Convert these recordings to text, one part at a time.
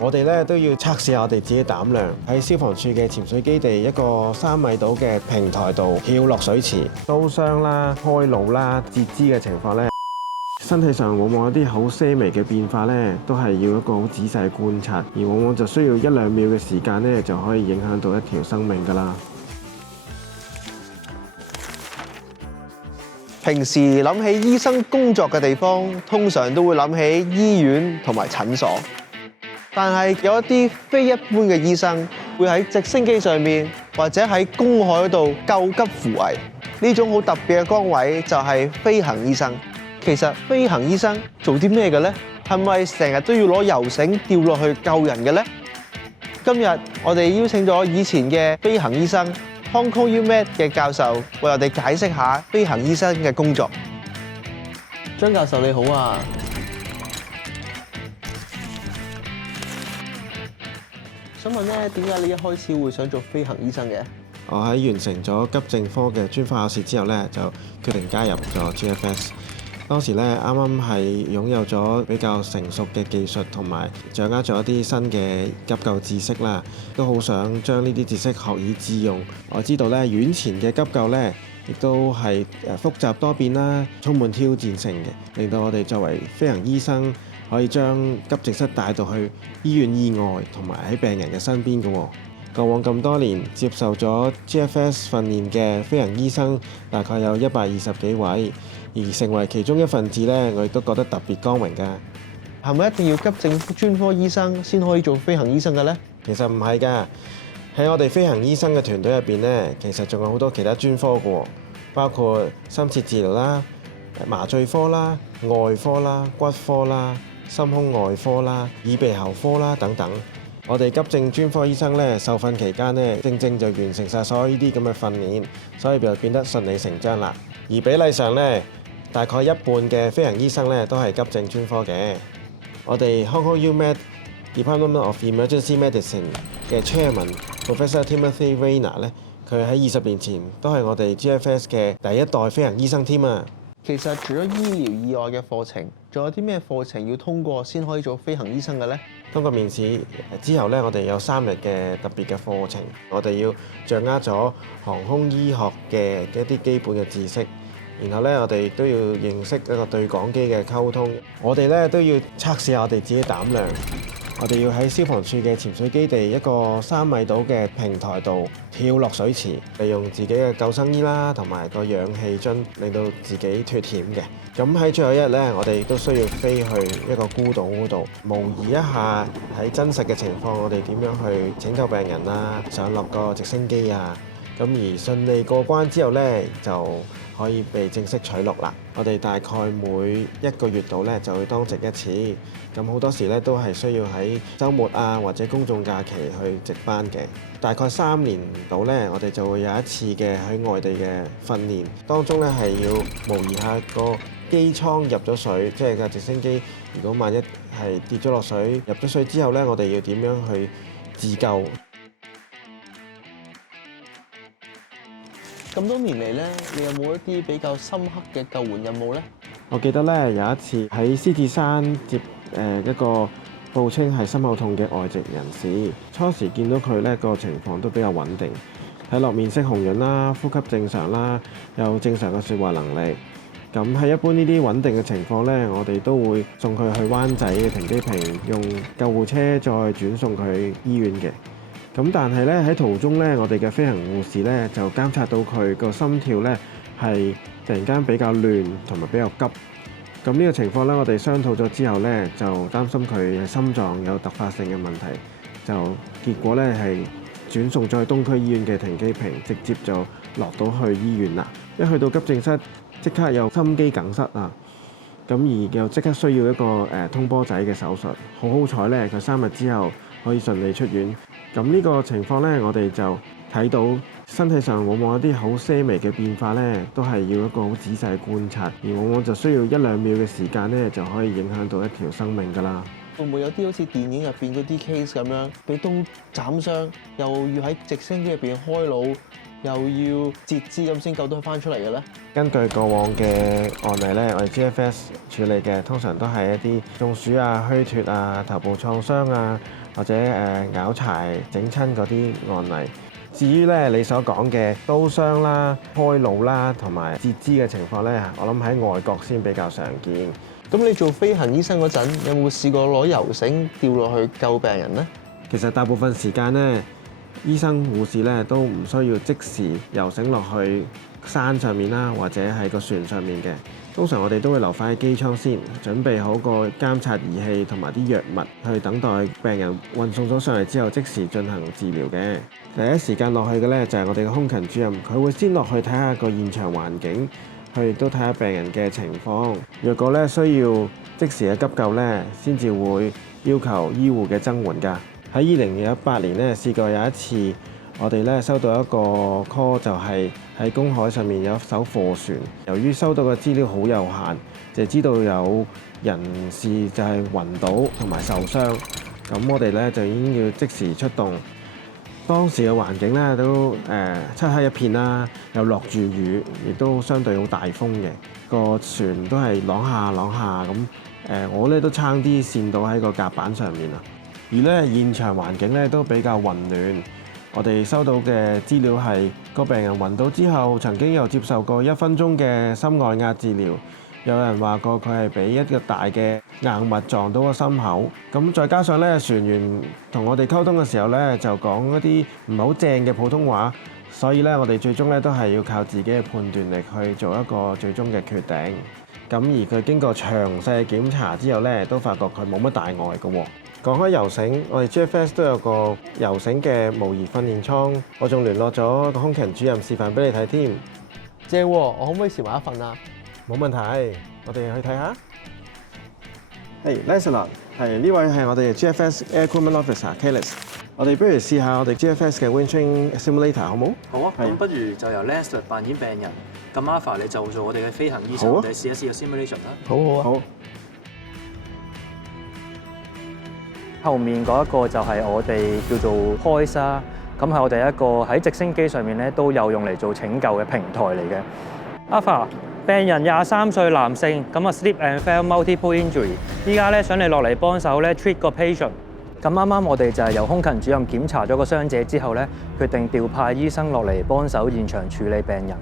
我哋咧都要測試下我哋自己膽量，喺消防處嘅潛水基地一個3米度嘅平台度跳落水池，刀傷啦、開腦啦、截肢嘅情況咧，身體上往往有啲好些微嘅變化咧，都係要一個好仔細嘅觀察，而往往就需要1-2秒嘅時間咧，就可以影響到一條生命㗎啦。平時諗起醫生工作嘅地方，通常都會諗起醫院同埋診所。但係有一啲非一般嘅醫生，會喺直升機上面或者喺公海嗰度救急扶危。呢種好特別嘅崗位就係飛行醫生。其實飛行醫生做啲咩嘅呢？係咪成日都要攞游繩吊落去救人嘅呢？今日我哋邀請咗以前嘅飛行醫生Hong Kong UMed 嘅教授為我哋解釋下飛行醫生嘅工作。張教授你好啊！想問咧，點解你一開始會想做飛行醫生嘅？我喺完成咗急症科嘅專科考試之後咧，就決定加入咗 GFS。當時咧啱啱係擁有咗比較成熟嘅技術，同埋掌握咗一啲新嘅急救知識啦，都好想將呢啲知識學以致用。我知道咧院前嘅急救咧，亦都係複雜多變啦，充滿挑戰性嘅，令到我哋作為飛行醫生可以將急症室帶到去醫院以外，同埋喺病人嘅身邊嘅。過往咁多年接受咗 GFS 訓練嘅飛行醫生大概有120幾位，而成為其中一份子呢，我亦都覺得特別光榮㗎。係咪一定要急症專科醫生先可以做飛行醫生嘅呢？其實唔係㗎，喺我哋飛行醫生嘅團隊入邊呢，其實仲有好多其他專科嘅，包括深切治療啦、麻醉科啦、外科啦、骨科啦、心胸外科啦、耳鼻喉科啦等等。我哋急症專科醫生咧受訓期間咧，正正就完成晒所有呢啲咁嘅訓練，所以就變得順理成章啦。而比例上咧，大概一半嘅飛行醫生咧都係急症專科嘅。我哋 Hong Kong UMed Department of Emergency Medicine 嘅 Chairman Professor Timothy Rayner 咧，佢喺20年前都係我哋 GFS 嘅第一代飛行醫生添啊。其實除咗醫療以外嘅課程，仲有啲咩課程要通過先可以做飛行醫生嘅呢？通過面試之後咧，我哋有3日嘅特別嘅課程，我哋要掌握咗航空醫學嘅一啲基本嘅知識，然後咧我哋都要認識一個對講機嘅溝通，我哋咧都要測試下我哋自己膽量。我哋要喺消防處嘅潛水基地一個3米度嘅平台度跳落水池，利用自己嘅救生衣啦，同埋個氧氣樽，令到自己脫險嘅。咁喺最後一日咧，我哋都需要飛去一個孤島嗰度，模擬一下喺真實嘅情況，我哋點樣去拯救病人啦，上落個直升機啊。咁而順利過關之後咧，就可以被正式取錄啦。我哋大概每1個月度咧就會當值1次，咁好多時咧都係需要喺週末啊或者公眾假期去值班嘅。大概3年度咧，我哋就會有1次嘅喺外地嘅訓練，當中咧係要模擬下個機艙入咗水，即係架直升機如果萬一係跌咗落水，入咗水之後咧，我哋要點樣去自救。咁多年嚟咧，你有冇一啲比較深刻嘅救援任務呢？我記得咧有一次喺獅子山接一個報稱係心口痛嘅外籍人士，初時見到佢咧個情況都比較穩定，睇落面色紅潤啦，呼吸正常啦，有正常嘅説話能力。咁喺一般呢啲穩定嘅情況咧，我哋都會送佢去灣仔嘅停機坪，用救護車再轉送佢醫院嘅。咁但係咧喺途中咧，我哋嘅飛行護士咧就監察到佢個心跳咧係突然間比較亂同埋比較急。咁呢個情況咧，我哋商討咗之後咧，就擔心佢心臟有突發性嘅問題，就結果咧係轉送咗去東區醫院嘅停機坪，直接就落到去醫院啦。一去到急症室，即刻有心肌梗塞啊！咁而又即刻需要一個通波仔嘅手術。好彩咧，佢3日之後可以順利出院。咁呢個情況咧，我哋就睇到身體上往往有啲好些微嘅變化咧，都係要一個好仔細嘅觀察，而往往就需要1-2秒嘅時間咧，就可以影響到一條生命㗎啦。會唔會有啲好似電影入邊嗰啲 case 咁樣，俾刀斬傷，又要喺直升機入邊開腦，又要截肢咁先救到佢翻出嚟嘅咧？根據過往嘅案例咧，我哋 GFS 處理嘅通常都係一啲中暑啊、虛脫啊、頭部創傷啊，或者咬柴整親嗰啲案例。至於咧你所講嘅刀傷啦、開腦啦同埋截肢嘅情況咧，我諗喺外國先比較常見。咁你做飛行醫生嗰陣，有冇試過攞油繩吊落去救病人咧？其實大部分時間咧，醫生護士咧都唔需要即時游繩落去山上面啦，或者係個船上面嘅。通常我哋都會留返喺機艙先，準備好個監察儀器同埋啲藥物，去等待病人運送咗上嚟之後即時進行治療嘅。第一時間落去嘅咧就係我哋嘅空勤主任，佢會先落去睇下個現場環境，佢亦都睇下病人嘅情況。若果咧需要即時嘅急救咧，先至會要求醫護嘅增援㗎。喺2018年咧試過有一次，我哋咧收到一個 call， 就係喺公海上面有一艘貨船，由於收到嘅資料好有限，就知道有人士就係暈倒同埋受傷，咁我哋咧就已經要即時出動。當時嘅環境咧都漆黑一片啦，又落住雨，亦都相對好大風嘅，個船都係啷下啷下咁。我咧都差啲跣到喺個甲板上面啊！而咧現場環境咧都比較混亂。我哋收到嘅資料係個病人暈倒之後，曾經有接受過1分鐘嘅心外壓治療。有人話過佢係俾一個大嘅硬物撞到個心口。咁再加上咧船員同我哋溝通嘅時候咧，就講一啲唔係好正嘅普通話，所以咧我哋最終咧都係要靠自己嘅判斷力去做一個最終嘅決定。咁而佢經過詳細嘅檢查之後咧，都發覺佢冇乜大礙嘅喎。講開游繩，我哋 GFS 都有個游繩嘅模擬訓練艙，我仲聯絡咗個空勤主任示範俾你睇添。正喎，我可唔可以試埋一份啊？冇問題，我哋去睇下。係 Lancelot， 係呢位係我哋 GFS Air Equipment Officer Kailis。我哋不如試下我哋 GFS 嘅 Wind Training Simulator 好冇？好啊，咁不如就由 Lancelot 扮演病人，咁 Arthur 你就做我哋嘅飛行醫生，我哋試一試個 simulation 啦。好好啊。好。後面嗰一個就係我哋叫做 Hoist 啦，咁係我哋一個喺直升機上面咧都有用嚟做拯救嘅平台嚟嘅。Arthur， 病人23歲男性，咁啊 slip and fell multiple injury， 依家咧想你落嚟幫手咧 treat 個 patient。咁啱啱我哋就係由空勤主任檢查咗個傷者之後咧，決定調派醫生落嚟幫手現場處理病人。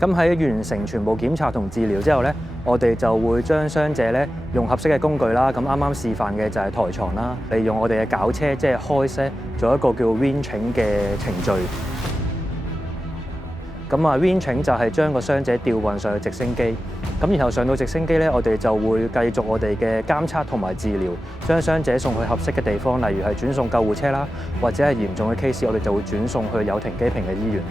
咁喺完成全部檢查同治療之後咧，我哋就會將傷者咧用合適嘅工具啦。咁啱啱示範嘅就係抬床啦，利用我哋嘅絞車即係hoist做一個叫 winching 嘅程序。咁啊 winching 就係將個傷者吊運上去直升機。咁然後上到直升機咧，我哋就會繼續我哋嘅監測同埋治療，將傷者送去合適嘅地方，例如係轉送救護車啦，或者係嚴重嘅 case， 我哋就會轉送去有停機坪嘅醫院。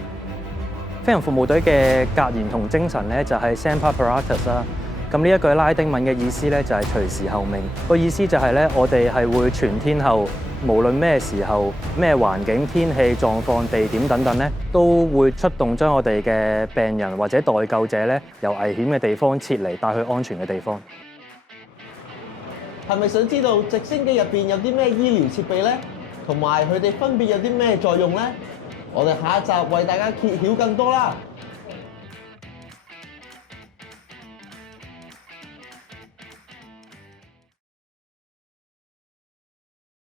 飛行服務隊嘅格言同精神咧就係 Semper Paratus 啦。咁呢一句拉丁文嘅意思咧就係隨時候命。個意思就係咧，我哋係會全天候，無論咩時候、咩環境、天氣狀況、地點等等咧，都會出動將我哋嘅病人或者待救者咧由危險嘅地方撤離，帶去安全嘅地方。係咪想知道直升機入邊有啲咩醫療設備咧？同埋佢哋分別有啲咩作用咧？我哋下一集為大家揭曉更多啦！